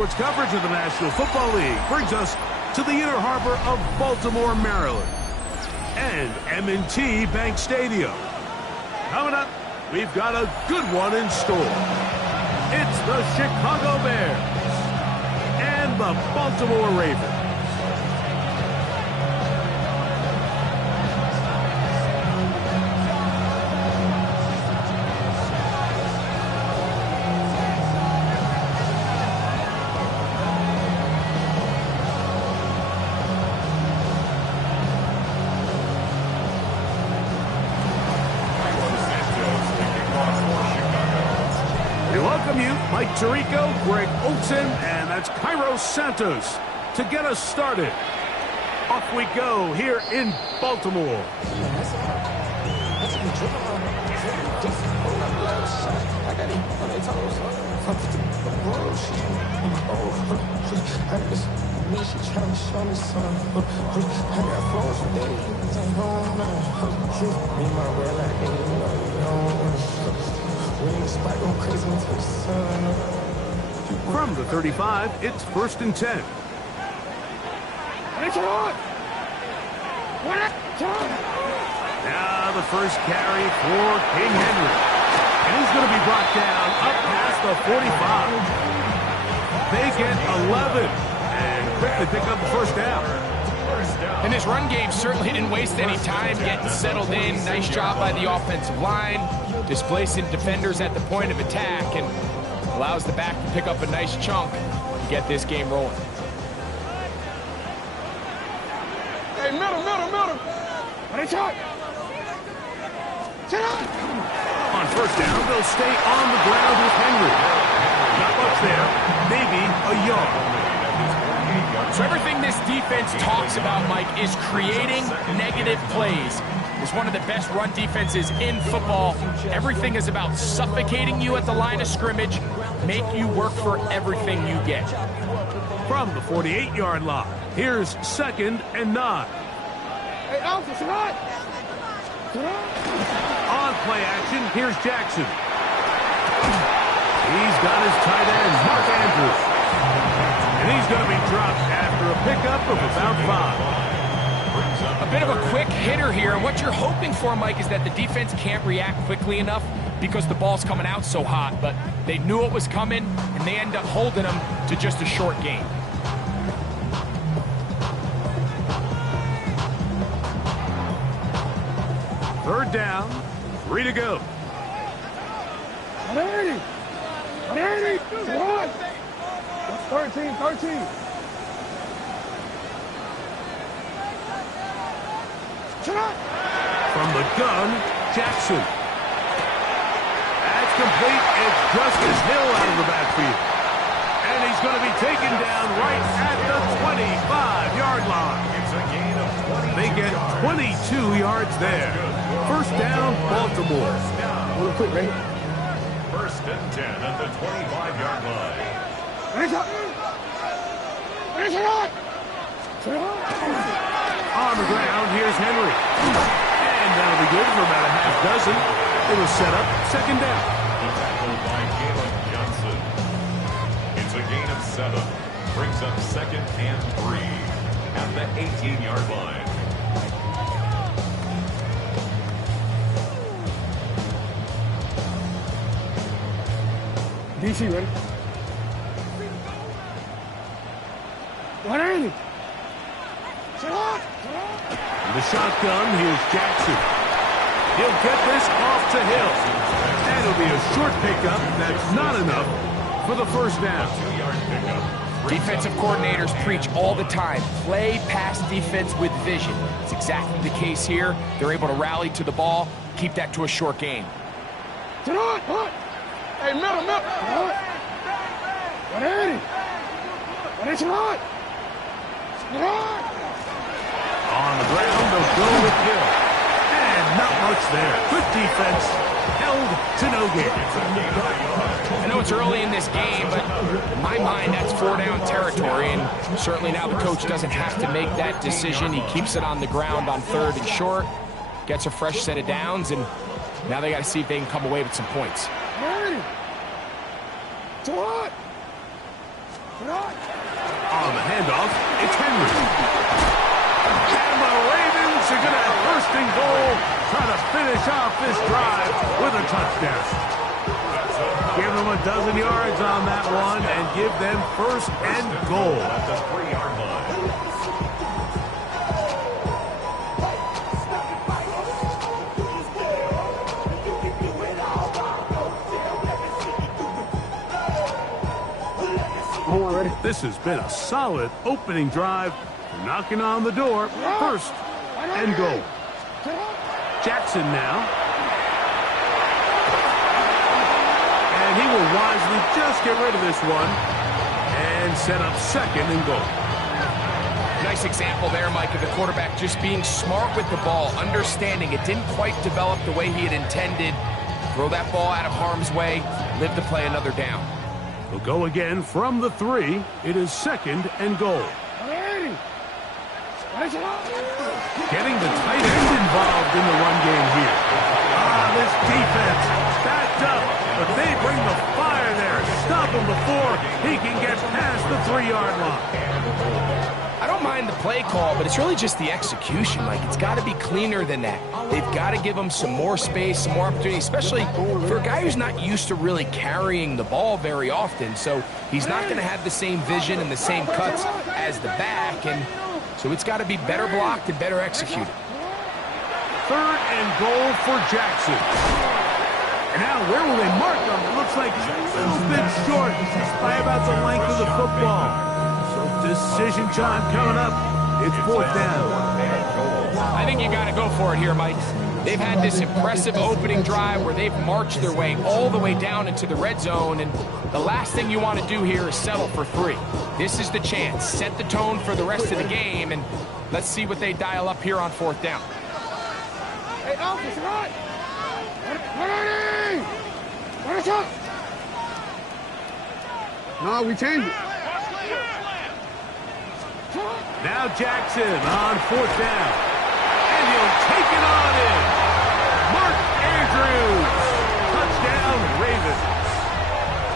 Sports coverage of the National Football League brings us to the Inner Harbor of Baltimore, Maryland, and M&T Bank Stadium. Coming up, we've got a good one in store. It's the Chicago Bears and the Baltimore Ravens. Mike Tirico, Greg Olsen, and that's Cairo Santos to get us started. Off we go here in Baltimore. From the 35, it's 1st and 10. Now the first carry for King Henry. And he's going to be brought down up past the 45. They get 11 and quickly pick up the first down. And this run game certainly didn't waste any time getting settled in. Nice job by the offensive line, displacing defenders at the point of attack, and allows the back to pick up a nice chunk and get this game rolling. Hey, middle. What is that? Sit up. On first down, they'll stay on the ground with Henry. Not much there, maybe a yard. So everything this defense talks about, Mike, is creating negative plays. It's one of the best run defenses in football. Everything is about suffocating you at the line of scrimmage, make you work for everything you get. From the 48-yard line, here's 2nd and 9. Hey, Alpha, sit on. On play action, here's Jackson. He's got his tight end, Mark Andrews. And he's going to be dropped after a pickup of about 5. A bit of a quick hitter here. And what you're hoping for, Mike, is that the defense can't react quickly enough because the ball's coming out so hot. But they knew it was coming, and they end up holding them to just a short gain. Third down, 3 to go. 180. 13. From the gun, Jackson. That's complete. It's Justice Hill out of the backfield. And he's going to be taken down right at the 25-yard line. They get 22 yards there. First down, Baltimore. Real quick, Ray. 1st and 10 at the 25-yard line. On the ground, here's Henry. And that'll be good for about a half dozen. It'll set up 2nd down. Tackled by Caleb Johnson. It's a gain of 7. Brings up 2nd and 3 at the 18-yard line. DC, ready? 180. The shotgun, here's Jackson. He'll get this off to Hill. And it'll be a short pickup. That's not enough for the first down. 2-yard pickup. Defensive coordinators preach all the time, play pass defense with vision. It's exactly the case here. They're able to rally to the ball, keep that to a short gain. Sit on. Hey, middle. 180. What is it? On the ground, they'll go with Hill. And not much there. Good defense. Held to no gain. I know it's early in this game, but in my mind, that's 4-down territory. And certainly now the coach doesn't have to make that decision. He keeps it on the ground on 3rd and short, gets a fresh set of downs, and now they got to see if they can come away with some points. On the handoff, it's Henry. And the Ravens are going to have first and goal, trying to finish off this drive with a touchdown. Give them a dozen yards on that one and give them first and goal. At the 3-yard line. This has been a solid opening drive, knocking on the door, first and goal. Jackson now. And he will wisely just get rid of this one and set up second and goal. Nice example there, Mike, of the quarterback just being smart with the ball, understanding it didn't quite develop the way he had intended. Throw that ball out of harm's way, live to play another down. We'll go again from the 3. It is second and goal. Getting the tight end involved in the run game here. This defense backed up, but they bring the fire there. Stop him before he can get past the 3-yard line. I don't mind the play call, but it's really just the execution, Mike. It's got to be cleaner than that. They've got to give him some more space, some more opportunity, especially for a guy who's not used to really carrying the ball very often. So he's not going to have the same vision and the same cuts as the back, and so it's got to be better blocked and better executed. Third and goal for Jackson. And now where will they mark him? It looks like a little bit short by about the length of the football. Decision time coming up. It's fourth down. I think you got to go for it here, Mike. They've had this impressive opening drive where they've marched their way all the way down into the red zone, and the last thing you want to do here is settle for 3. This is the chance. Set the tone for the rest of the game, and let's see what they dial up here on fourth down. Hey, Alpha, right. What is up? No, we changed it. Now Jackson on fourth down. And he'll take it on in. Mark Andrews. Touchdown, Ravens.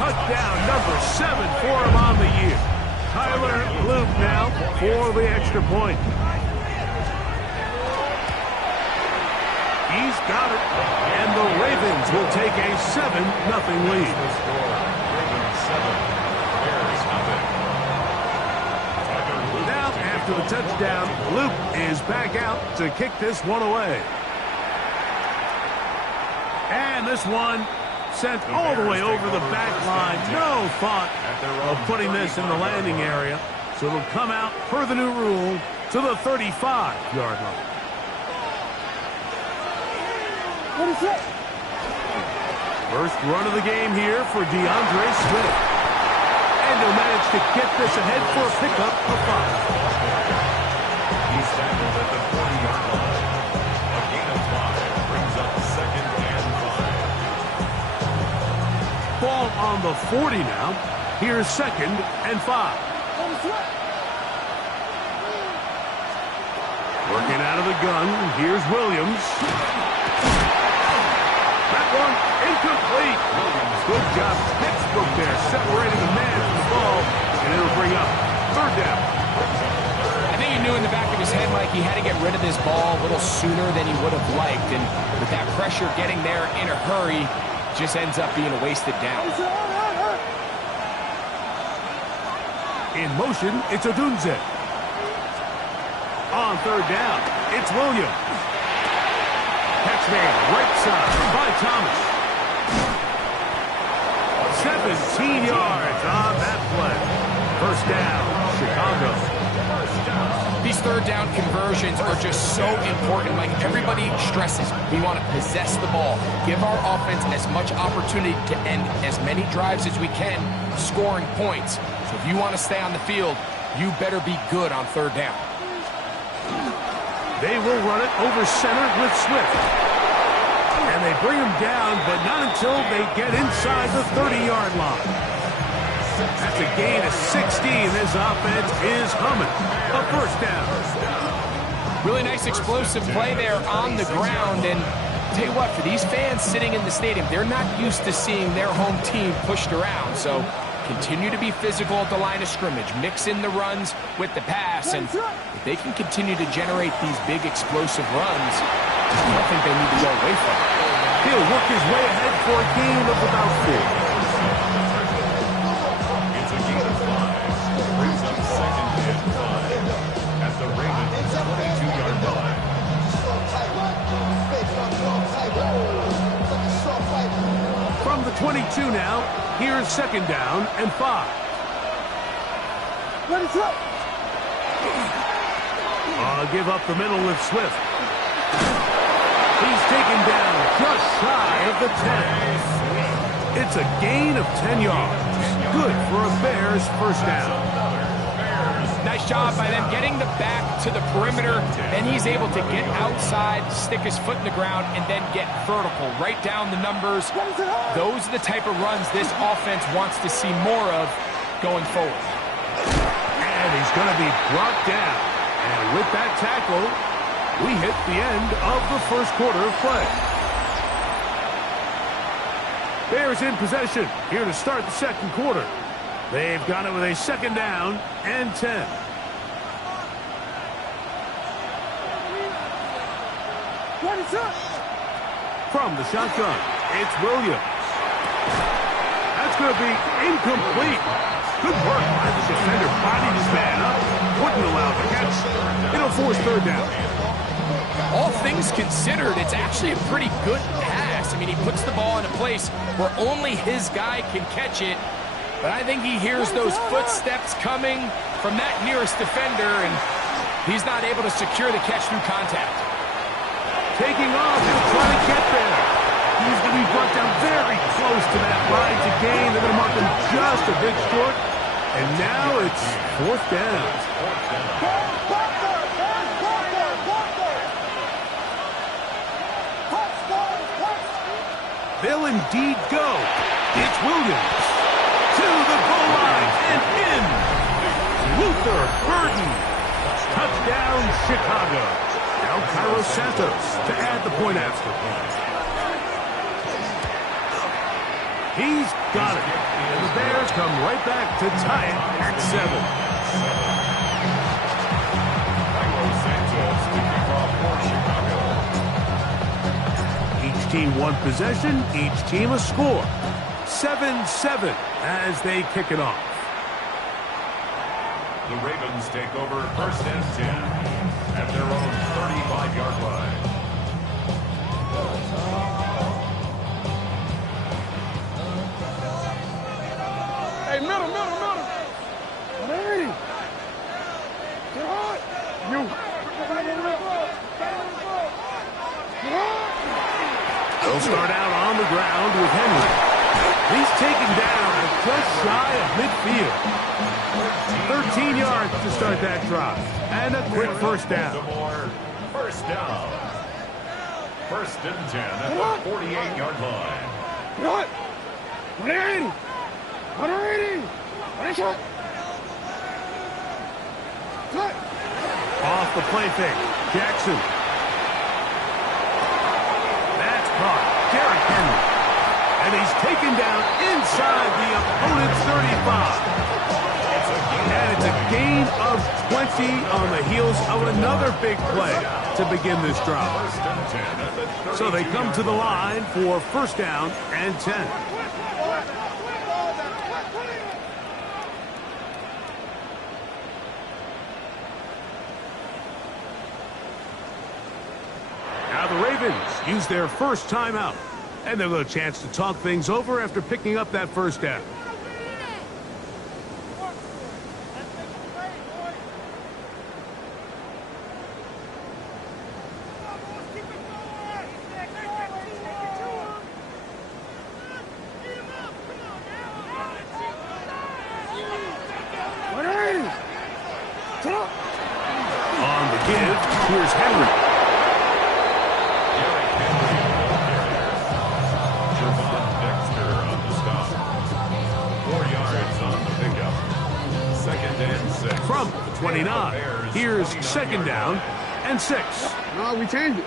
Touchdown number 7 for him on the year. Tyler Luke now for the extra point. He's got it. And the Ravens will take a 7-0 lead. Ravens 7. Bears nothing. After the touchdown, Luke is back out to kick this one away. And this one sent all the way over the back line. No thought of putting this in the landing area. So it'll come out per the new rule to the 35-yard line. What is it? First run of the game here for DeAndre Swift. And he'll manage to get this ahead for a pickup of 5. He's tackled at the 40-yard line. A gain of 5 brings up second and 5. Ball on the 40 now. Here's second and 5. Working out of the gun. Here's Williams. That one incomplete. Good job. Textbook there. Separating the man from the ball. And it'll bring up third down. I think he knew in the back of his head, Mike, he had to get rid of this ball a little sooner than he would have liked. And with that pressure getting there in a hurry, just ends up being a wasted down. In motion, it's Odunze. On third down, it's Williams. Catch made right side by Thomas. 17 yards on that play. First down, Chicago. These third down conversions are just so important. Like everybody stresses, we want to possess the ball, give our offense as much opportunity to end as many drives as we can, scoring points. So if you want to stay on the field, you better be good on third down. They will run it over center with Swift. And they bring him down, but not until they get inside the 30-yard line. That's a gain of 16. This offense is humming. A first down. Really nice explosive play there on the ground. And I'll tell you what, for these fans sitting in the stadium, they're not used to seeing their home team pushed around. So Continue to be physical at the line of scrimmage. Mix in the runs with the pass. And if they can continue to generate these big explosive runs, I don't think they need to go away from it. He'll work his way ahead for a gain of about 4. It's a gain of 5. Brings up second and 5 at the Ravens' 22-yard line. From the 22 now, here's second down and 5. Give up the middle with Swift. He's taken down just shy of the 10. It's a gain of 10 yards. Good for a Bears first down. Nice job by them getting the back to the perimeter. Then he's able to get outside, stick his foot in the ground, and then get vertical. Right down the numbers. Those are the type of runs this offense wants to see more of going forward. And he's going to be brought down. And with that tackle, we hit the end of the first quarter of play. Bears in possession here to start the second quarter. They've got it with a second down and 10. From the shotgun, it's Williams. That's going to be incomplete. Good work by the defender. Bodied his man up. Wouldn't allow the catch. It'll force third down. All things considered, it's actually a pretty good pass. I mean, he puts the ball in a place where only his guy can catch it. But I think he hears those footsteps coming from that nearest defender, and he's not able to secure the catch through contact. Taking off, he'll try to get there. He's going to be brought down very close to that line to gain. They're going to mark him just a bit short. And now it's fourth down. They'll indeed go. It's Williams. To the goal line and in. Luther Burden. Touchdown, Chicago. Now Cairo Santos to add the point after. He's got it. And the Bears come right back to tie it at 7. Each team one possession, each team a score. 7-7 as they kick it off. The Ravens take over first and 10 at their own 35-yard line. Hey, middle. Hey! Get hot! You! They'll start out on the ground with Henry. He's taken down just shy of midfield. 13 yards to start that drive. And a quick first down. First down. First and 10 at the 48-yard line. What? 180! 180! 180! Cut! Off the play fake. Jackson. That's caught. Derrick Henry. And he's taken down inside the opponent's 35. And it's a gain of 20 on the heels of another big play to begin this drive. So they come to the line for first down and 10. Now the Ravens use their first timeout. And they'll get a chance to talk things over after picking up that first down. On the give, here's Henry. From the 29, here's second down and 6. No, we changed it.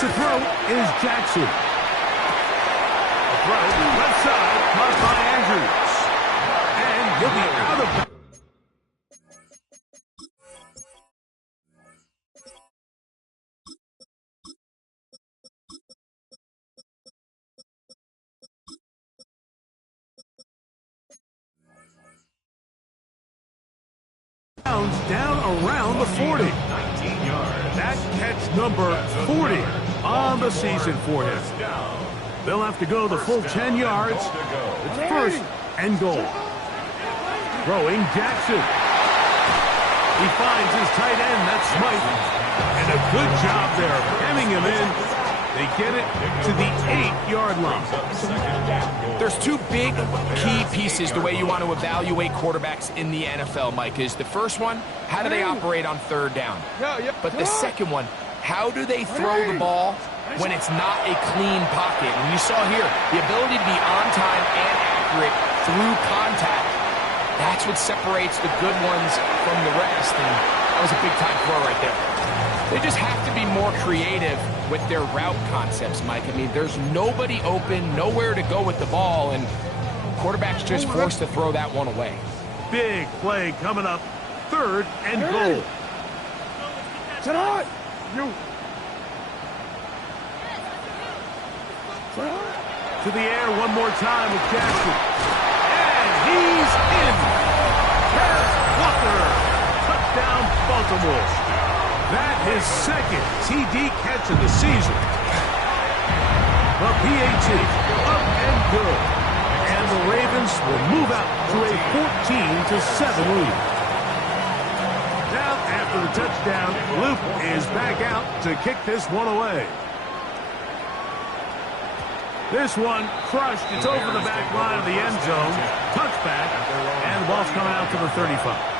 To throw is Jackson. throw, left side, caught by Andrews. And he'll be out of bounds. Down around the 40. 19 yards. That catch number 40 on the season for him. They'll have to go the full 10 yards. It's first and goal. Throwing Jackson. He finds his tight end, that's Smythe. And a good job there, hemming him in. They get it to the 8-yard line. There's two big key pieces the way you want to evaluate quarterbacks in the NFL, Mike. Is the first one, how do they operate on third down? But the second one, how do they throw the ball when it's not a clean pocket? And you saw here, the ability to be on time and accurate through contact. That's what separates the good ones from the rest. And that was a big-time throw right there. They just have to be more creative with their route concepts, Mike. I mean, there's nobody open, nowhere to go with the ball, and quarterback's just forced to throw that one away. Big play coming up, third and goal. Sit on. You. To the air one more time with Jackson. And he's in. Kenneth Walker. Touchdown, Baltimore. That his second TD catch of the season. The PAT up and good. And the Ravens will move out to a 14-7 lead. Now, after the touchdown, Luke is back out to kick this one away. This one crushed. It's over the back line of the end zone. Touchback. And the ball's coming out to the 35.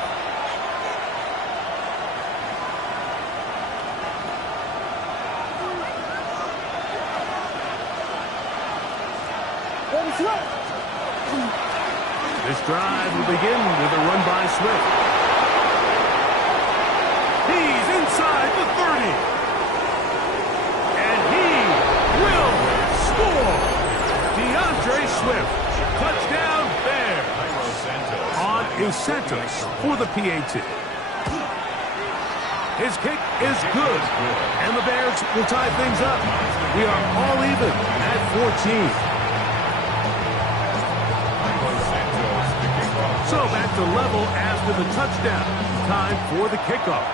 This drive will begin with a run by Swift. He's inside the 30. And he will score. DeAndre Swift. Touchdown there. On is Santos for the PAT. His kick is good. And the Bears will tie things up. We are all even at 14. So back to level after the touchdown. Time for the kickoff.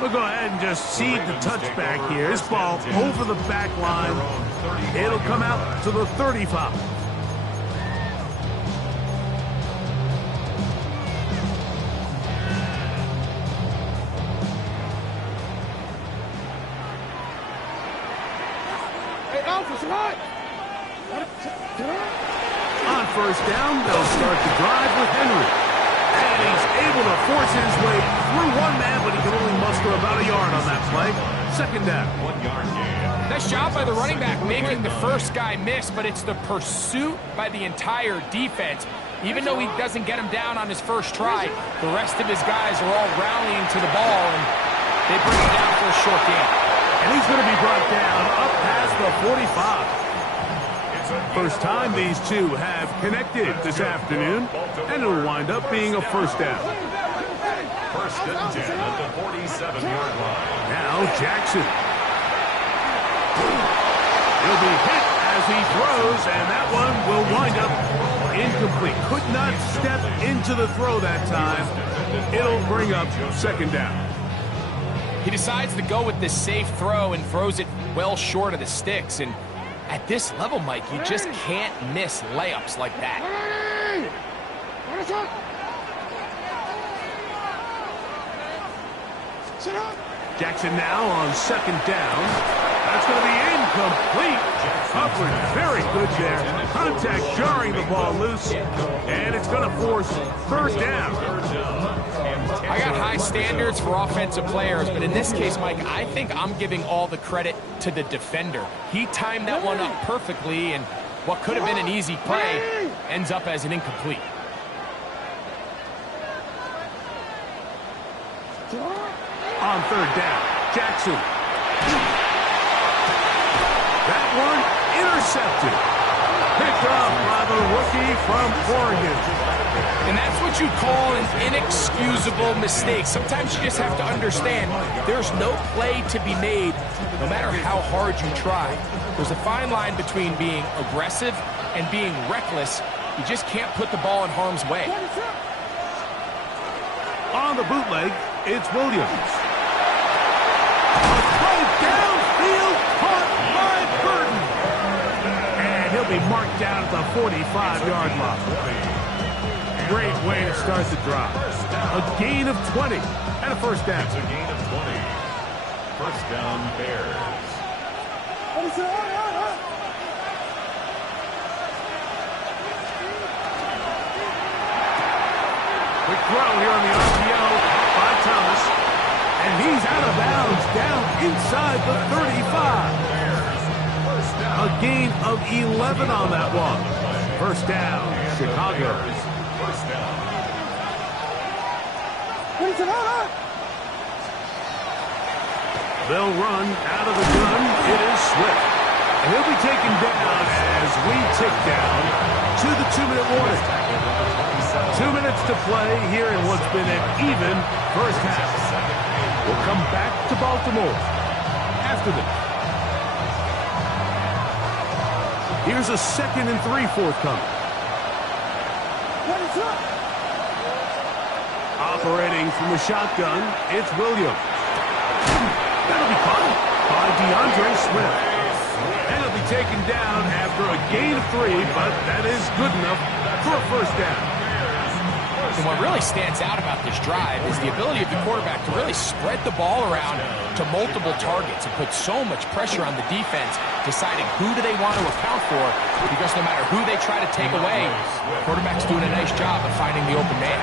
We'll go ahead and just seed the touchback here. This ball over the back line. It'll come out to the 35. Hey, Alpha, sit on. On first down, they'll start the drive with Henry. And he's able to force his way through one man, but he can only muster about a yard on that play. Second down. 1 yard gain. Nice job by the running back making the first guy miss, but it's the pursuit by the entire defense. Even though he doesn't get him down on his first try, the rest of his guys are all rallying to the ball, and they bring him down for a short gain. And he's going to be brought down up past the 45. First time these two have connected this afternoon, and it'll wind up being a first down. First and 10 at the 47-yard line. Now Jackson. He'll be hit as he throws, and that one will wind up incomplete. Could not step into the throw that time. It'll bring up second down. He decides to go with this safe throw and throws it well short of the sticks, and at this level, Mike, you just can't miss layups like that. Jackson now on second down. That's going to be incomplete. Coverage very good there. Contact jarring the ball loose. And it's going to force third down. I got high standards for offensive players, but in this case, Mike, I think I'm giving all the credit to the defender. He timed that one up perfectly, and what could have been an easy play ends up as an incomplete. On third down, Jackson. That that one intercepted. Picked up by the rookie from Oregon. And that's what you call an inexcusable mistake. Sometimes you just have to understand there's no play to be made, no matter how hard you try. There's a fine line between being aggressive and being reckless. You just can't put the ball in harm's way. On the bootleg, it's Williams. A throw downfield caught by Burton. And he'll be marked down at the 45-yard line. Great way to start the drive. A gain of 20 and a first down. It's a gain of 20. First down, Bears. Quick throw here on the RPO by Thomas. And he's out of bounds down inside the 35. A gain of 11 on that one. First down, Chicago. First down. They'll run out of the gun. It is Swift. And he'll be taken down as we tick down to the 2-minute warning. 2 minutes to play here in what's been an even first half. We'll come back to Baltimore after this. Here's a 2nd and 3 forthcoming. Operating from the shotgun, it's Williams. That'll be caught by DeAndre Swift. And he'll be taken down after a gain of 3, but that is good enough for a first down. And what really stands out about this drive is the ability of the quarterback to really spread the ball around to multiple targets and put so much pressure on the defense, deciding who do they want to account for, because no matter who they try to take away, the quarterback's doing a nice job of finding the open man.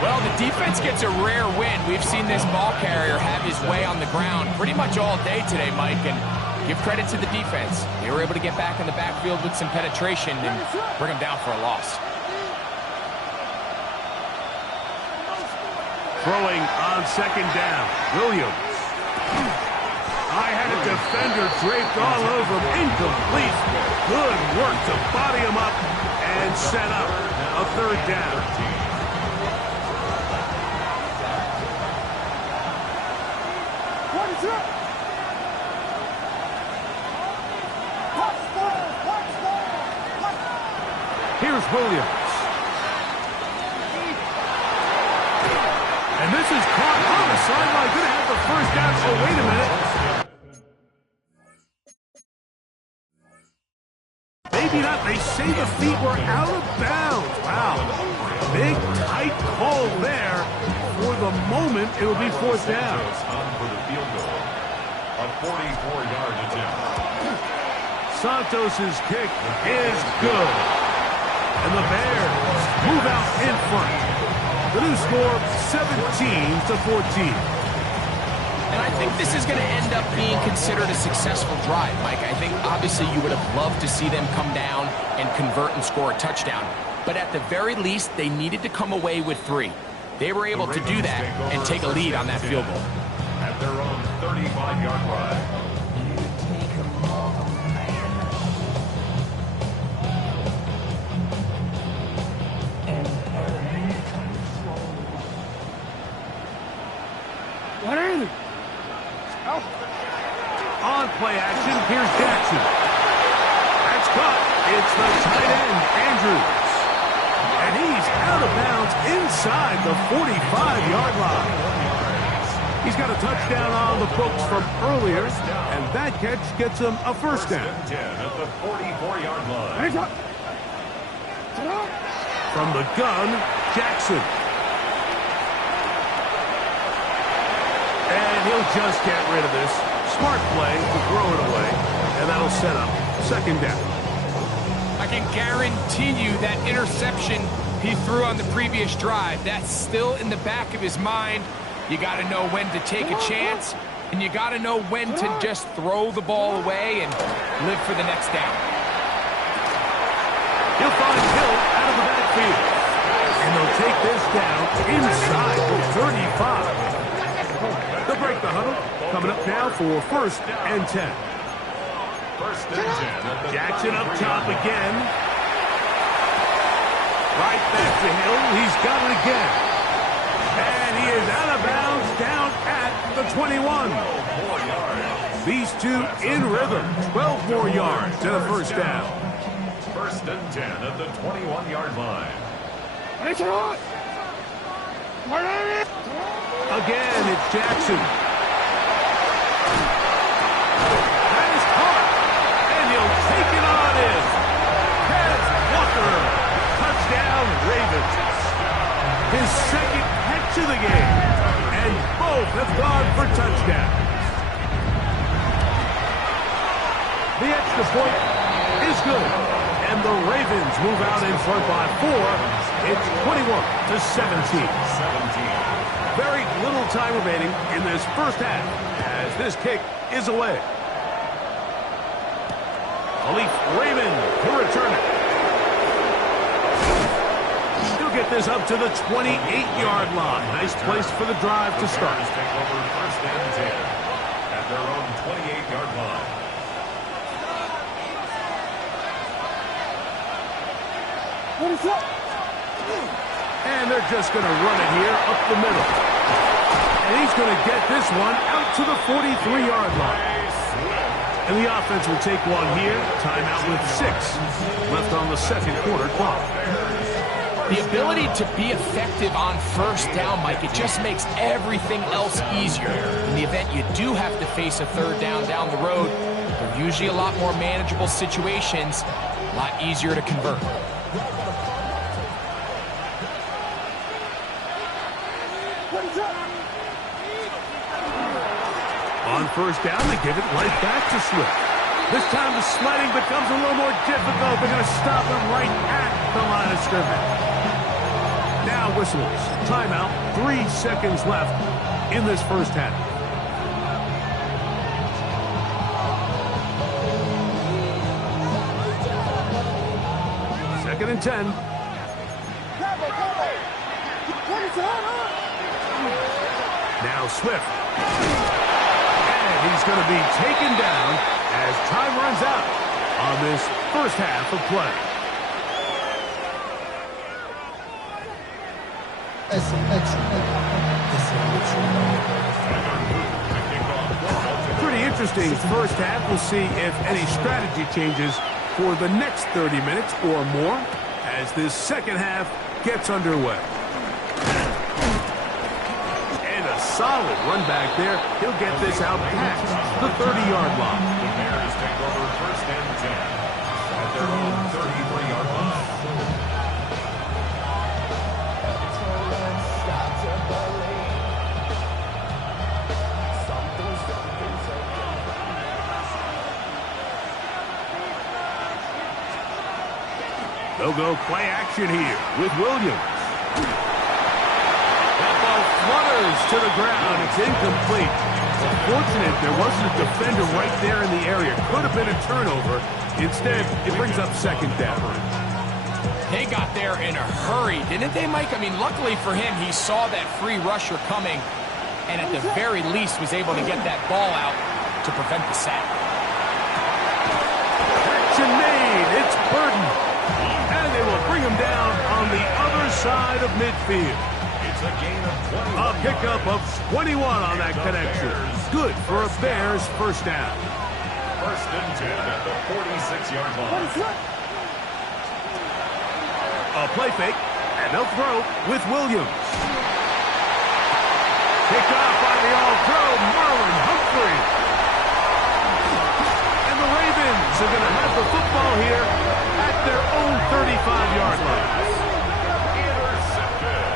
Well, the defense gets a rare win. We've seen this ball carrier have his way on the ground pretty much all day today, Mike, and give credit to the defense. They were able to get back in the backfield with some penetration and bring them down for a loss. Throwing on 2nd down, Williams. I had a defender draped all over him, incomplete. Good work to body him up and set up a 3rd down. Here's Williams. And this is caught on the sideline. Going to have the first down. Oh, wait a minute. Maybe not. They say the feet were out of bounds. Wow. Big, tight call there. For the moment, it will be 4th down. On for the field goal. A 44-yard attempt. Santos' kick is good. And the Bears move out in front. The new score, 17-14. And I think this is going to end up being considered a successful drive, Mike. I think obviously you would have loved to see them come down and convert and score a touchdown. But at the very least, they needed to come away with 3. They were able to do that and take a lead on that field goal. At their own 35-yard line. What is it? On play action, here's Jackson. That's caught. It's the tight end, Andrews. And he's out of bounds inside the 45-yard line. He's got a touchdown on the books from earlier, and that catch gets him a first down. 10 at the 44-yard line. From the gun, Jackson. And he'll just get rid of this. Smart play to throw it away, and that'll set up 2nd down. I can guarantee you that interception he threw on the previous drive, that's still in the back of his mind. You got to know when to take a chance, and you got to know when to just throw the ball away and live for the next down. He'll find Hill out of the backfield, and they'll take this down inside the 35. They'll break the huddle. Coming up now for 1st and 10. First and 10 at the Jackson up 33 top yard line. again. Right back to Hill. He's got it again. And he is out of bounds down at the 21. 12 more yards. These two in rhythm. 12 more yards to the first down. First and 10 at the 21-yard line. Again, it's Jackson. That is caught. And he'll take it on in. Kenneth Walker. Touchdown, Ravens. His second catch of the game. And both have gone for touchdowns. The extra point is good. And the Ravens move out in front by 4. It's 21-17. Very little time remaining in this first half as this kick is away. Khalif Raymond to return it. He'll get this up to the 28-yard line. Nice place for the drive to start. Take over first and 10 at their own 28-yard line. What is that? And they're just going to run it here up the middle. And he's going to get this one out to the 43-yard line. And the offense will take one here. Timeout with 6 left on the second quarter clock. The ability to be effective on first down, Mike, it just makes everything else easier. In the event you do have to face a third down the road, they're usually a lot more manageable situations, a lot easier to convert. On first down, they give it right back to Swift. This time the sledding becomes a little more difficult. They're going to stop him right at the line of scrimmage. Now whistles. Timeout. 3 seconds left in this first half. Second and 10. Now Swift. And he's going to be taken down as time runs out on this first half of play. Pretty interesting first half. We'll see if any strategy changes for the next 30 minutes or more as this second half gets underway. And a solid run back there. He'll get this out past the 30-yard line. The Bears take over first and 10 at their own 33-yard line. They'll go play action here with Williams. That ball flutters to the ground. It's incomplete. Fortunate there wasn't a defender right there in the area. Could have been a turnover. Instead, it brings up second down. They got there in a hurry, didn't they, Mike? I mean, luckily for him, he saw that free rusher coming and at the very least was able to get that ball out to prevent the sack. Action made. It's Burton. And they will bring him down on the other side of midfield. It's a gain of 21. A pickup of 21 on that connection. Good for a Bears first down. First and 10 at the 46-yard line. A play fake, and they'll throw with Williams. Picked off by the all-pro Marlon Humphrey. And the Ravens are going to have the football here at their own 35-yard line. Intercepted.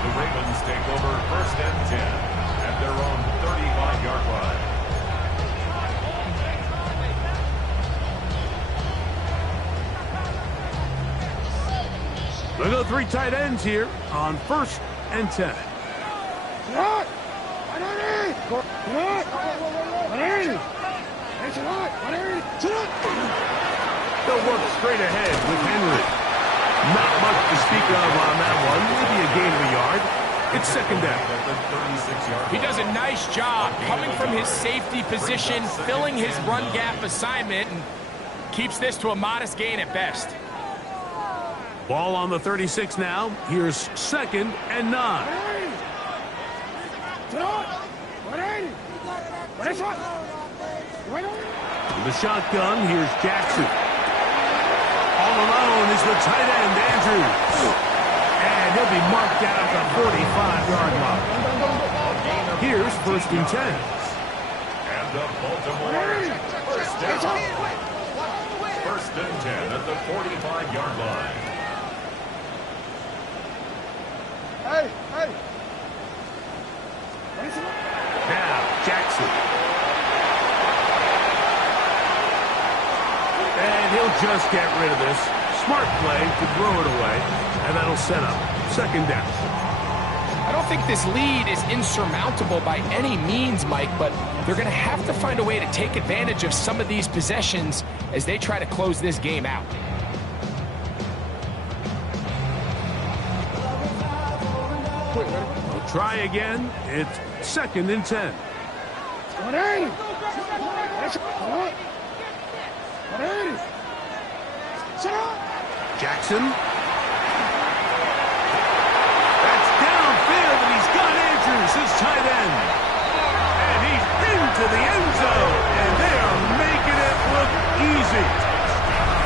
The Ravens take over first and 10 at their own 35-yard line. They'll go 3 tight ends here on first and 10. They'll work straight ahead with Henry. Not much to speak of on that one. Maybe a gain of a yard. It's second down. He does a nice job coming from his safety position, filling his run gap assignment, and keeps this to a modest gain at best. Ball on the 36 now. Here's 2nd and 9. In the shotgun, here's Jackson. All alone is the tight end, Andrews. And he'll be marked down at the 45-yard line. Here's 1st and 10. And the Baltimore first down. 1st and 10 at the 45-yard line. Now, Jackson. And he'll just get rid of this. Smart play to throw it away. And that'll set up 2nd down. I don't think this lead is insurmountable by any means, Mike, but they're going to have to find a way to take advantage of some of these possessions as they try to close this game out. We'll try again. It's 2nd and 10. Jackson. That's downfield, and he's got Andrews, his tight end. And he's into the end zone, and they are making it look easy.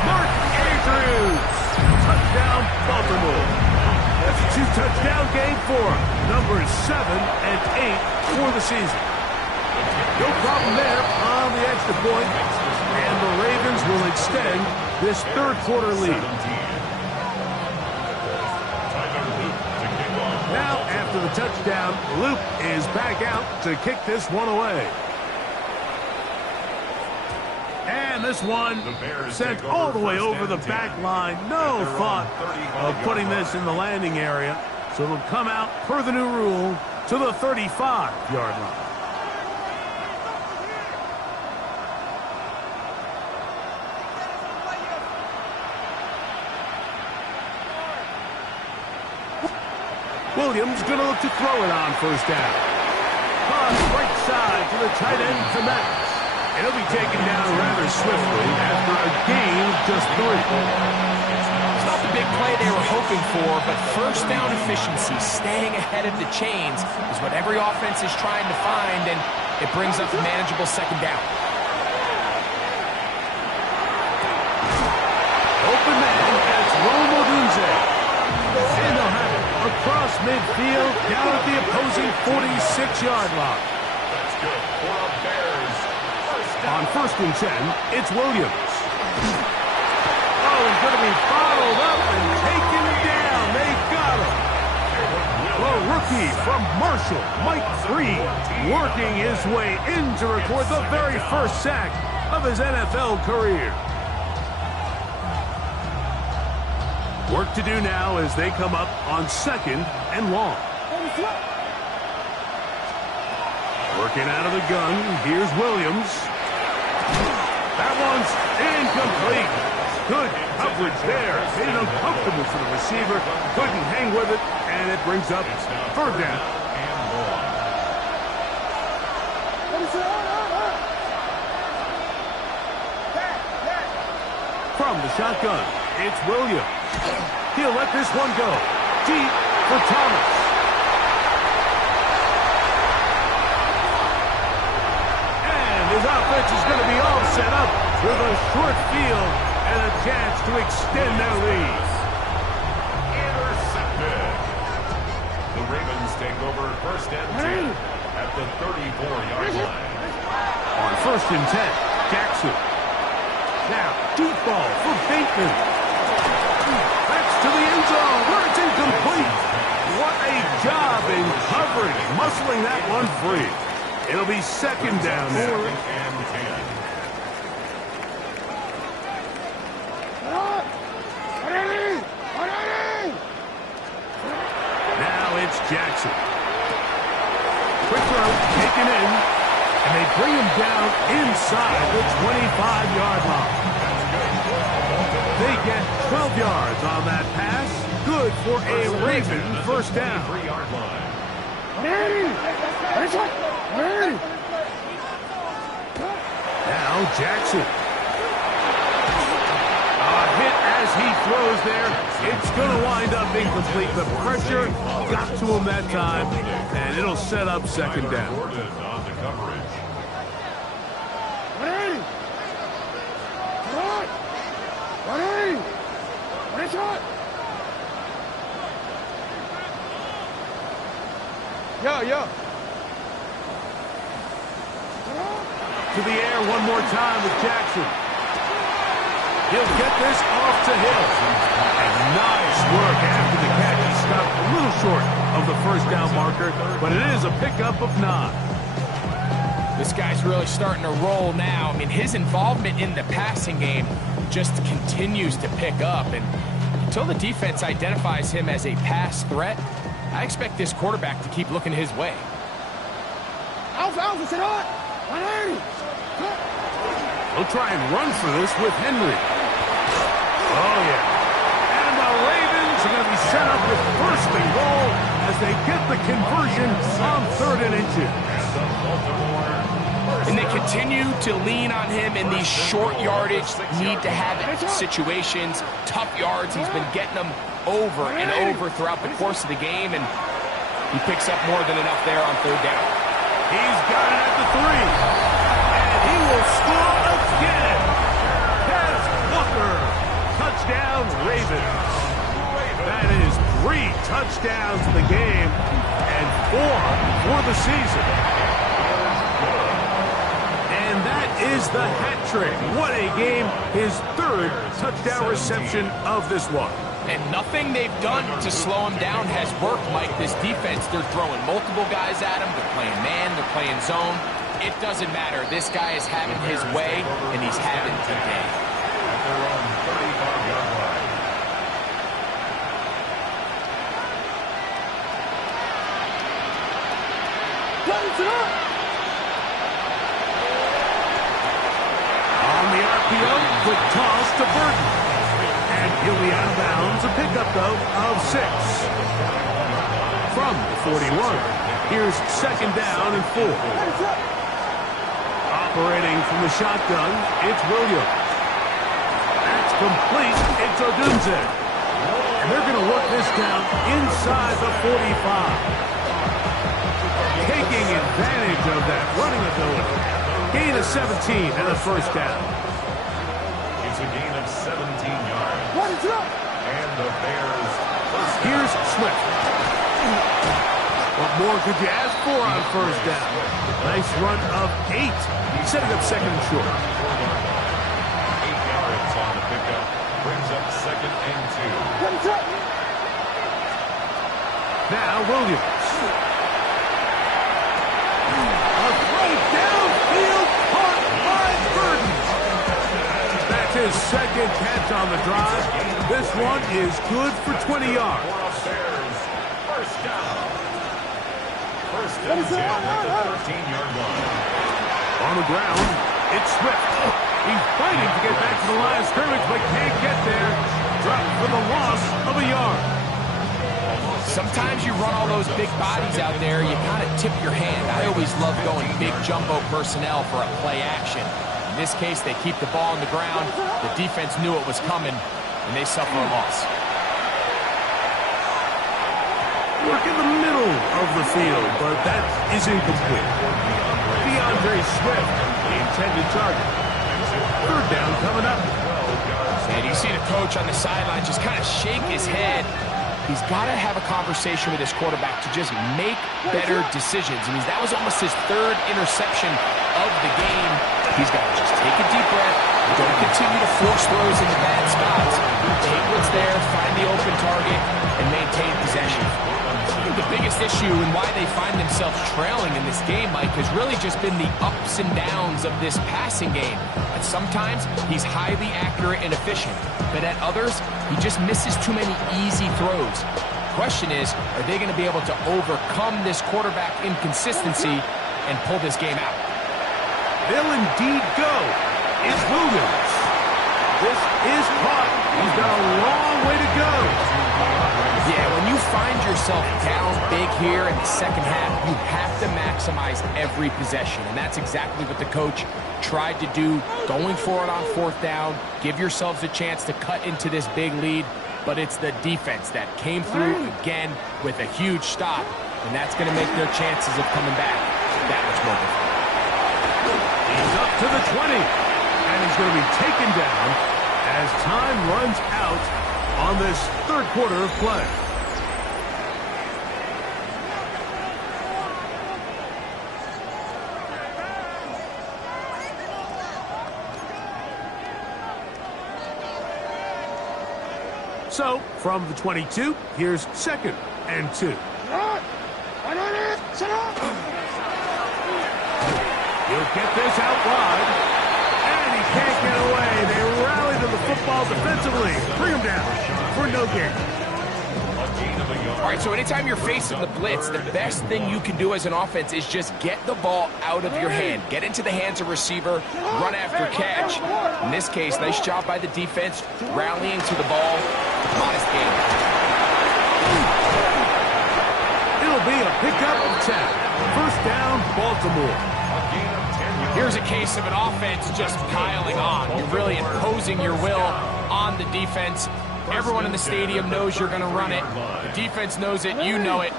Mark Andrews. Touchdown, Baltimore. That's a 2-touchdown game for him. Numbers 7 and 8 for the season. No problem there on the extra point. And the Ravens will extend this 3rd quarter lead. Now, after the touchdown, Luke is back out to kick this one away. And this one sent all the way over the back line. No thought of putting this in the landing area. So it'll come out, per the new rule, to the 35-yard line. Williams going to look to throw it on 1st down. Pass right side to the tight end, Komet. And he'll be taken down rather swiftly after a gain of just 3. It's not the big play they were hoping for, but 1st down efficiency, staying ahead of the chains, is what every offense is trying to find, and it brings up a manageable 2nd down. Open man, that's Rome Odunze. And they'll have it across midfield, down at the opposing 46-yard line. That's good for the Bears. On 1st and 10, it's Williams. Oh, he's going to be bottled up and taken down. They got him. The rookie from Marshall, Mike Freed, working his way in to record the very first sack of his NFL career. Work to do now as they come up on 2nd and long. Working out of the gun, here's Williams. That one's incomplete. Good coverage there. Made it uncomfortable for the receiver. Couldn't hang with it, and it brings up 3rd down. From the shotgun, it's Williams. He'll let this one go. Deep for Thomas. And his offense is going to be all set up with a short field and a chance to extend their lead. Intercepted. The Ravens take over 1st and 10 at the 34-yard line. On 1st and 10, Jackson. Now, deep ball for Bateman. That's to the end zone where it's incomplete. What a job in coverage, muscling that one free. It'll be 2nd down now. 2nd and 10. Now it's Jackson. Quick throw, taken in, and they bring him down inside the 25-yard line. They get 12 yards on that pass. Good for a Raven 1st down. 3-yard line. Now Jackson. A hit as he throws there. It's going to wind up incomplete. The pressure got to him that time, and it'll set up second down. Yo. To the air one more time with Jackson. He'll get this off to Hill. And nice work after the catch. He stopped a little short of the first down marker, but it is a pickup of 9. This guy's really starting to roll now. I mean, his involvement in the passing game just continues to pick up. And until the defense identifies him as a pass threat, I expect this quarterback to keep looking his way. Alpha, sit on! 180! He'll try and run for this with Henry. Oh, yeah. And the Ravens are going to be set up with first and goal as they get the conversion on 3rd and inches. And they continue to lean on him in these short yardage, need to have it situations, tough yards. He's been getting them over and over throughout the course of the game, and he picks up more than enough there on 3rd down. He's got it at the 3. And he will score again. Kenneth Walker. Touchdown, Ravens. That is 3 touchdowns in the game and 4 for the season. And that is the hat trick. What a game. His 3rd touchdown reception of this one. And nothing they've done to slow him down has worked, Mike. This defense, they're throwing multiple guys at him. They're playing man, they're playing zone. It doesn't matter. This guy is having his way, and he's having today. At their own 35-yard line. On the RPO, quick toss to Burton. And he'll be out of bounds. A pickup, though, of 6. From the 41, here's 2nd down and 4. Operating from the shotgun, it's Williams. That's complete. It's Odunze. And they're going to work this down inside the 45. Taking advantage of that running ability. Gain of 17 and a first down. It's a gain of 17 yards. And the Bears first down. Here's Swift. What more could you ask for on first down? Nice run of 8. Setting up 2nd and short. 8 yards on the pickup. Brings up 2nd and 2. Now Williams. A throw downfield caught by Burton. That's his 2nd catch on the drive. This one is good for 20 yards. Bears first down. First and 10 at the 13-yard line. On the ground, it's Swift. He's fighting to get back to the line of scrimmage, but can't get there. Dropped for the loss of a yard. Sometimes you run all those big bodies out there, you kind of tip your hand. I always love going big jumbo personnel for a play action. In this case, they keep the ball on the ground. The defense knew it was coming, and they suffer a loss. Work in the middle of the field, but that is incomplete. DeAndre Swift, the intended target. 3rd down coming up. And you see the coach on the sideline just kind of shake his head. He's got to have a conversation with his quarterback to just make better decisions. I mean, that was almost his 3rd interception of the game. He's got to just take a deep breath. Don't continue to force throws into bad spots. Take what's there, find the open target, and maintain possession. I think the biggest issue and why they find themselves trailing in this game, Mike, has really just been the ups and downs of this passing game. And sometimes he's highly accurate and efficient, but at others, he just misses too many easy throws. The question is, are they going to be able to overcome this quarterback inconsistency and pull this game out? They'll indeed go. It's Williams. This is caught. He's got a long way to go. Yeah, when you find yourself down big here in the second half, you have to maximize every possession. And that's exactly what the coach tried to do, going for it on fourth down. Give yourselves a chance to cut into this big lead. But it's the defense that came through again with a huge stop. And that's going to make their chances of coming back that much more difficult. He's up to the 20. And he's going to be taken down as time runs out on this third quarter of play. So, from the 22, here's 2nd and 2. He'll get this out wide, and he can't get away. They rally to the football defensively. Bring him down for no gain. All right, so anytime you're facing the blitz, the best thing you can do as an offense is just get the ball out of your hand. Get into the hands of receiver, run after catch. In this case, nice job by the defense, rallying to the ball. Modest gain. It'll be a pickup of 10. First down, Baltimore. Here's a case of an offense just piling on. You're really imposing your will on the defense. Everyone in the stadium knows you're going to run it. The defense knows it, you know it.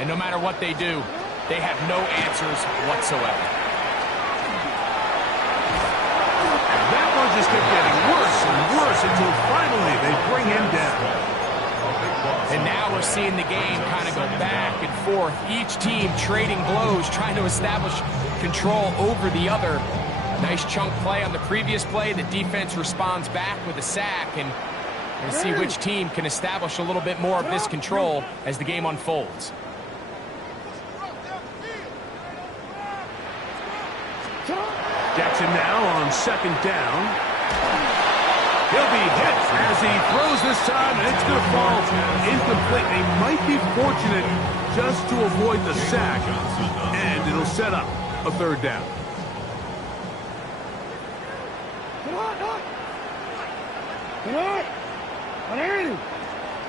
And no matter what they do, they have no answers whatsoever. That one just kept getting worse and worse until finally they bring him down. And now we're seeing the game kind of go back and forth. Each team trading blows, trying to establish control over the other. Nice chunk play on the previous play. The defense responds back with a sack, and we'll see which team can establish a little bit more of this control as the game unfolds. Jackson now on 2nd down. He'll be hit as he throws this time, and it's going to fall incomplete. They might be fortunate just to avoid the sack, and it'll set up a 3rd down.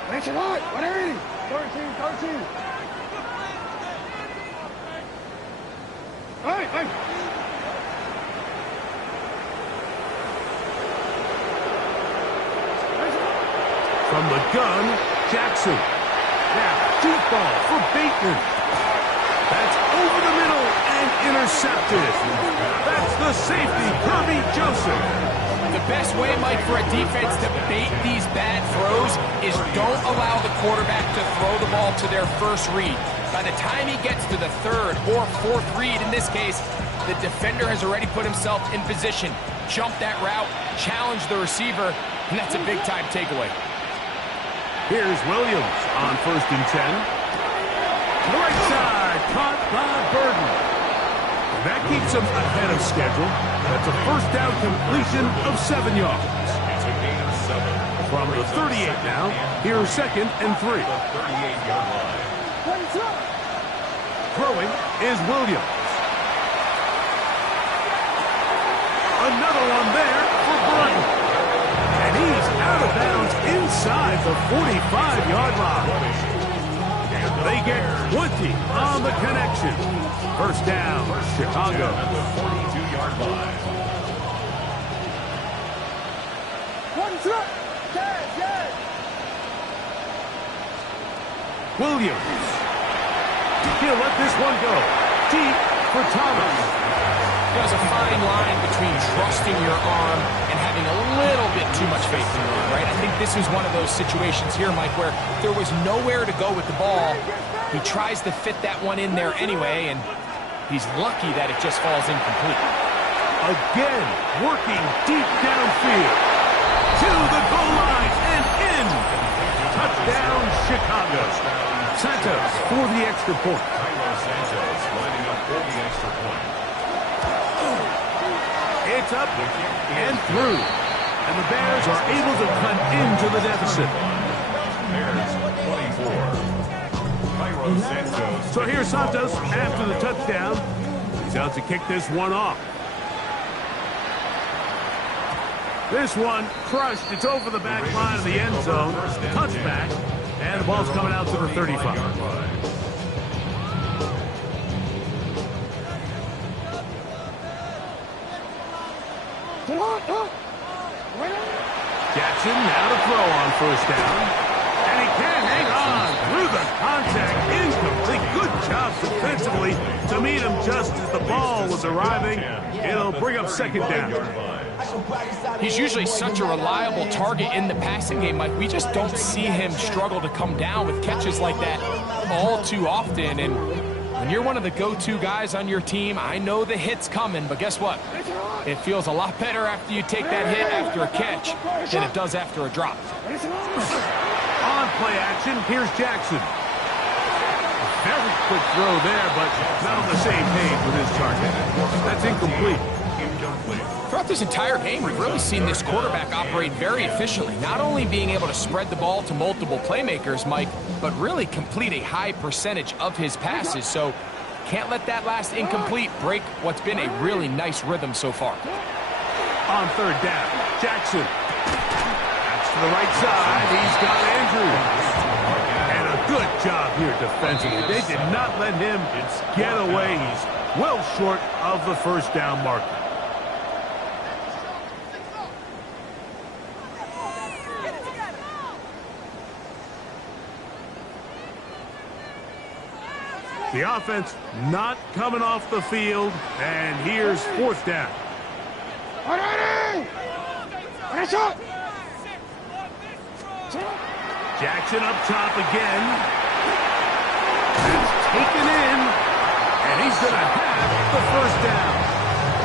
That's a lot. 180. 13. Hey. From the gun, Jackson. Now, deep ball for Bateman. That's over the middle and intercepted. That's the safety, Kirby Joseph. The best way, Mike, for a defense to bait these bad throws is don't allow the quarterback to throw the ball to their first read. By the time he gets to the 3rd or 4th read, in this case, the defender has already put himself in position. Jump that route, challenge the receiver, and that's a big-time takeaway. Here's Williams on 1st and 10. To the right side, caught by Burden. That keeps him ahead of schedule. That's a first down completion of 7 yards. It's a gain of 7. From the 38 now, here's 2nd and 3. The 38-yard line. Throwing is Williams. Another one there for Burden. And he's out of bounds inside the 45-yard line. They get 20 on the connection. First down, Chicago. At the 42-yard line. Williams. He'll let this one go. Deep for Thomas. There's a fine line between trusting your arm and having a little bit too much faith in your arm, right? I think this is one of those situations here, Mike, where there was nowhere to go with the ball. He tries to fit that one in there anyway, and he's lucky that it just falls incomplete. Again, working deep downfield. To the goal line and in. Touchdown, Chicago. Santos for the extra point. Cairo Santos lining up for the extra point. It's up and through. And the Bears are able to cut into the deficit. Bears 24. Cairo Santos. So here's Santos after the touchdown. He's out to kick this one off. This one crushed. It's over the back line of the end zone. Touchback. And the ball's coming out to the 35. Jackson now to throw on first down. And he can't hang on through the contact. Incomplete. Good job defensively to meet him just as the ball was arriving. It'll bring up second down. He's usually such a reliable target in the passing game, Mike. We just don't see him struggle to come down with catches like that all too often. And when you're one of the go-to guys on your team, I know the hit's coming, but guess what? It feels a lot better after you take that hit after a catch than it does after a drop. On play action, here's Jackson. Very quick throw there, but not on the same page with his target. That's incomplete. Throughout this entire game, we've really seen this quarterback operate very efficiently, not only being able to spread the ball to multiple playmakers, Mike, but really complete a high percentage of his passes. So can't let that last incomplete break what's been a really nice rhythm so far. On third down, Jackson. That's to the right side. He's got Andrews. And a good job here defensively. They did not let him get away. He's well short of the first down marker. The offense not coming off the field, and here's fourth down. Jackson up top again. It's taken in, and he's going to have the first down.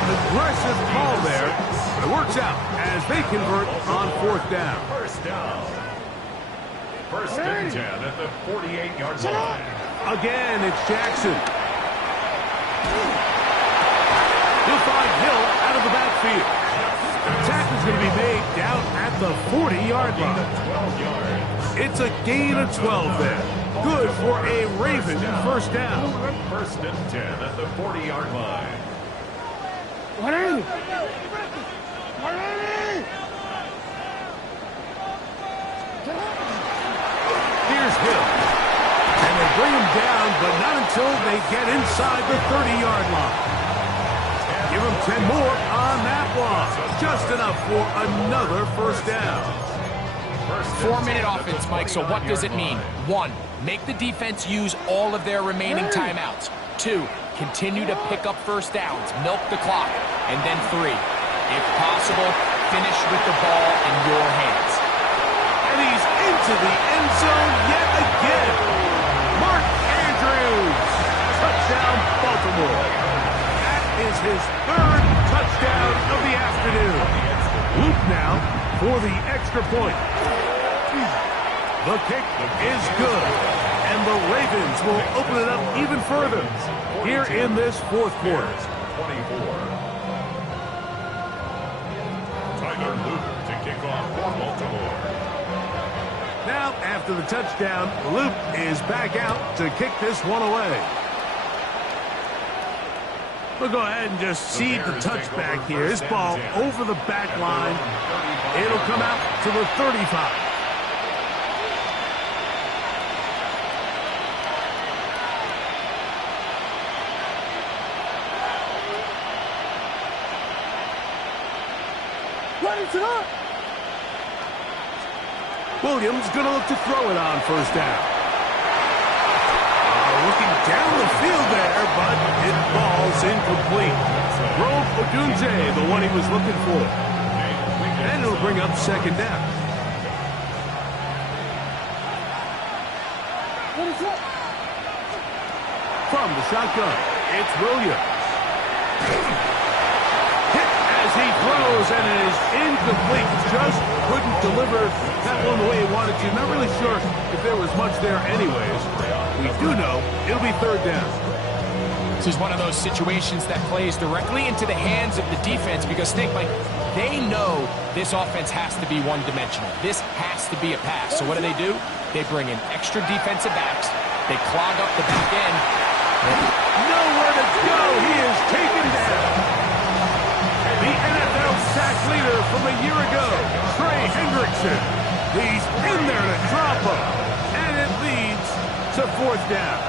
An aggressive call there, but it works out as they convert on fourth down. First down. First and 10 at the 48-yard line. Again, it's Jackson. He'll find Hill out of the backfield. The tackle's going to be made down at the 40-yard line. It's a gain of 12 there. Good for a Raven first down. First and 10 at the 40-yard line. Here's Hill. And they bring him down, but not until they get inside the 30-yard line. Give him 10 more on that block. Just enough for another first down. 4-minute offense, Mike, so what does it mean? 1, make the defense use all of their remaining timeouts. 2, continue to pick up first downs, milk the clock. And then 3, if possible, finish with the ball in your hands. And he's into the end zone yet again. Mark Andrews. Touchdown, Baltimore. That is his third touchdown of the afternoon. Luke now for the extra point. The kick is good. And the Ravens will open it up even further here in this fourth quarter. 24. Tyler Luke to kick off for Baltimore. Now, after the touchdown, Luke is back out to kick this one away. We'll go ahead and just seed the touchback here. This ball over the back line. It'll come out to the 35. Williams going to look to throw it on first down. Looking down the field there, but it falls incomplete. Rome Odunze, the one he was looking for. And it'll bring up second down. From the shotgun, it's Williams. He throws, and it is incomplete. Just couldn't deliver that one the way he wanted to. Not really sure if there was much there anyways. We do know it'll be third down. This is one of those situations that plays directly into the hands of the defense because, think, Mike, they know this offense has to be one-dimensional. This has to be a pass. So what do? They bring in extra defensive backs. They clog up the back end. Nowhere to go. He is taken down. The NFL sack leader from a year ago, Trey Hendrickson. He's in there to drop him. And It's a fourth down.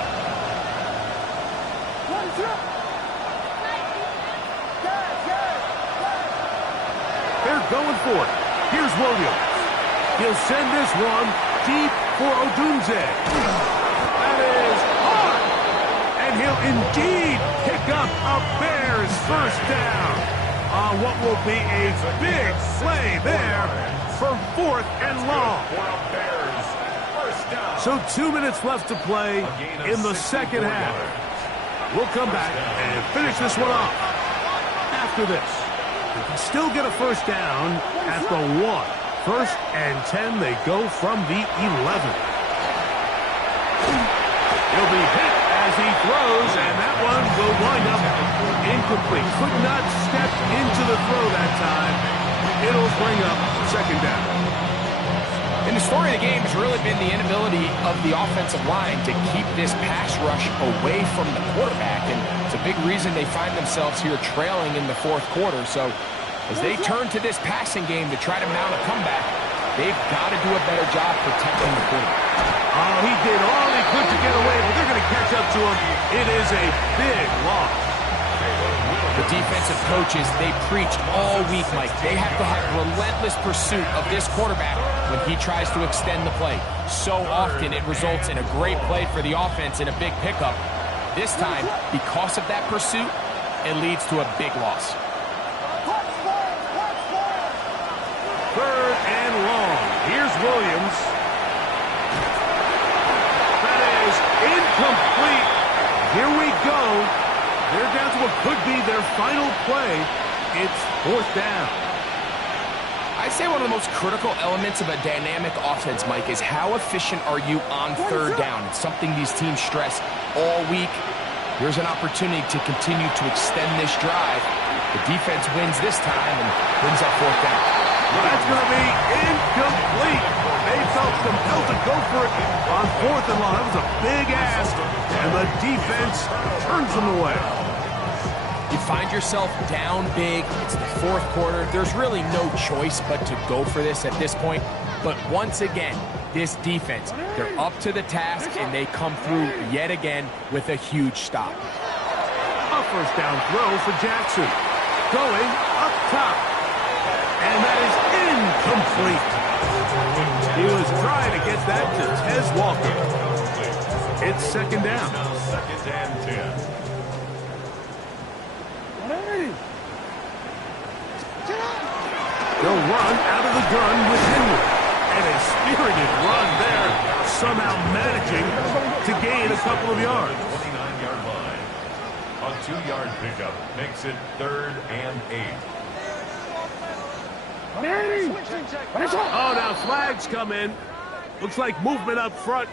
They're going for it. Here's Williams. He'll send this one deep for Odunze. That is hard. And he'll indeed pick up a Bears first down on what will be a big play there for 4th and long. So 2 minutes left to play in the second half. We'll come back and finish this one off after this. They can still get a first down at the 1. 1st and 10, they go from the 11. He'll be hit as he throws, and that one will wind up incomplete. Could not step into the throw that time. It'll bring up second down. And the story of the game has really been the inability of the offensive line to keep this pass rush away from the quarterback. And it's a big reason they find themselves here trailing in the 4th quarter. So as they turn to this passing game to try to mount a comeback, they've got to do a better job protecting the quarterback. Oh, he did all he could to get away, but they're going to catch up to him. It is a big loss. The defensive coaches, they preached all week, Mike. They have to have relentless pursuit of this quarterback when he tries to extend the play. So often it results in a great play for the offense and a big pickup. This time, because of that pursuit, it leads to a big loss. 3rd and long. Here's Williams. That is incomplete. Here we go. They're down to what could be their final play. It's 4th down. I'd say one of the most critical elements of a dynamic offense, Mike, is how efficient are you on 3rd down? It's something these teams stress all week. Here's an opportunity to continue to extend this drive. The defense wins this time and brings up 4th down. That's going to be incomplete. They felt compelled to go for it on 4th and long. That was a big ask, and the defense turns them away. You find yourself down big. It's the 4th quarter. There's really no choice but to go for this at this point. But once again, this defense, they're up to the task, and they come through yet again with a huge stop. A first down throw for Jackson. Going up top. And that is incomplete. He was trying to get that to Tez Walker. It's second down. Second and 10. They'll run out of the gun with Henry. And a spirited run there, somehow managing to gain a couple of yards. 29-yard line. A 2-yard pickup makes it 3rd and 8. Oh, now flags come in. Looks like movement up front.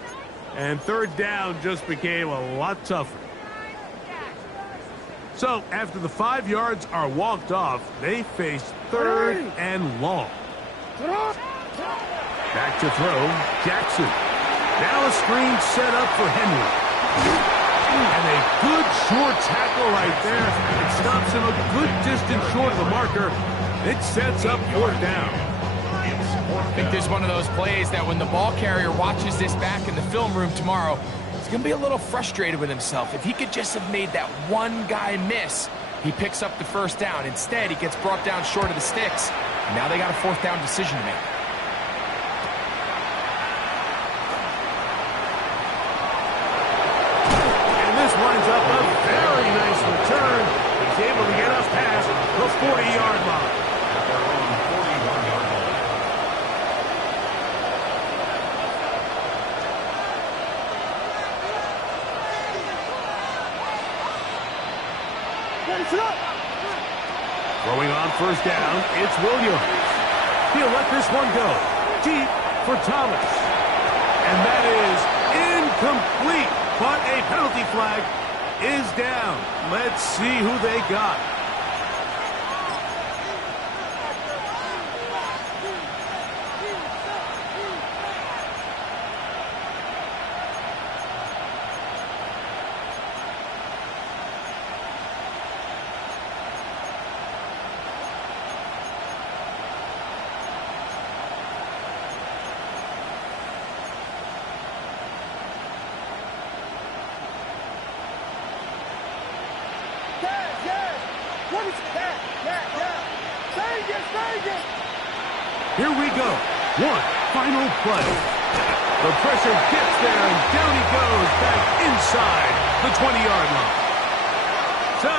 And 3rd down just became a lot tougher. So, after the 5 yards are walked off, they face 3rd and long. Back to throw, Jackson. Now a screen set up for Henry. And a good short tackle right there. It stops him a good distance short of the marker. It sets up 4th down. I think this is one of those plays that when the ball carrier watches this back in the film room tomorrow, he's going to be a little frustrated with himself. If he could just have made that one guy miss, he picks up the first down. Instead, he gets brought down short of the sticks. Now they got a 4th down decision to make. And this winds up a very nice return. He's able to get us past the 40-yard line. Throwing on first down, it's Williams. He'll let this one go. Deep for Thomas. And that is incomplete, but a penalty flag is down. Let's see who they got. Here we go. One final play. The pressure gets there, and down he goes back inside the 20-yard line. So